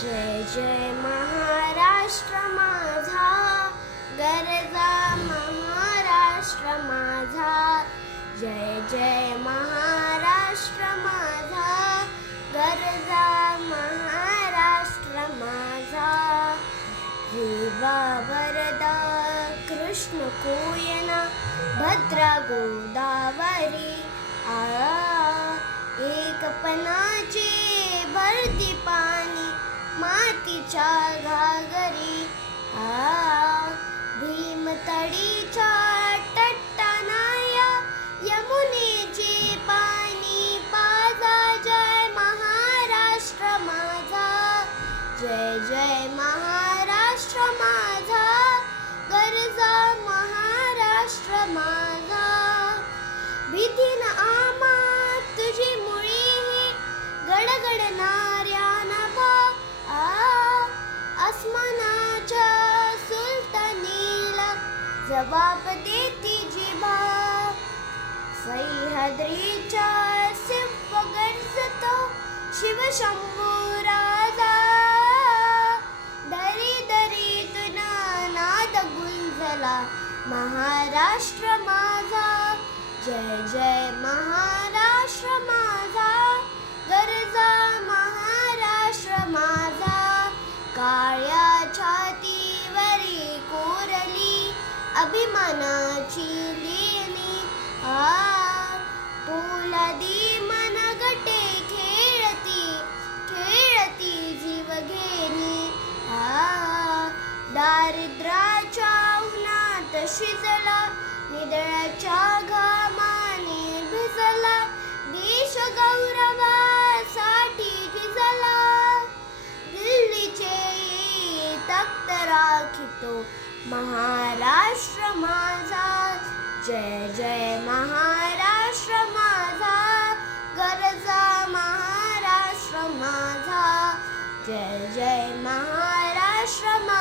जय जय महाराष्ट्र माझा, गरजा महाराष्ट्र माझा. जय जय महाराष्ट्र माझा, गरजा महाराष्ट्र माझा. विवा वरदा कृष्ण कोयना, भद्रा गोदावरी. एकपणाचे भरती पाणी मातीच्या घागरी. भीमतडीच्या तटानाया यमुनेचे पाणी पाजा. जय महाराष्ट्र माझा, जय जय महाराष्ट्र माझा, गरजा महाराष्ट्र माझा. भीतीन आम्हा तुझी मुळी गडगडणाऱ्या नभा. आसमानाच्या सुलतानीला जबाब देती जिभा. सह्याद्रीच्या सिंह गरजतो शिवशंभू राजा. दरी दरीतून नाद गुंजला महाराष्ट्र माझा. जय जय महाराष्ट्र माझा, गरजा महाराष्ट्र माझा. काळ्या छातीवरी कोरली अभिमानाची लेणी. पोलादी मनगटे खेळती खेळती जीव घेणी. दारिद्र्याच्या उन्हात शिजला, निदळाच्या घामाने भिजला. देश गौरवासाठी झिजला, दिल्लीचे तख्त राखितो महाराष्ट्र माझा. जय जय महाराष्ट्र माझा, गरजा महाराष्ट्र माझा. जय जय महाराष्ट्र माझा.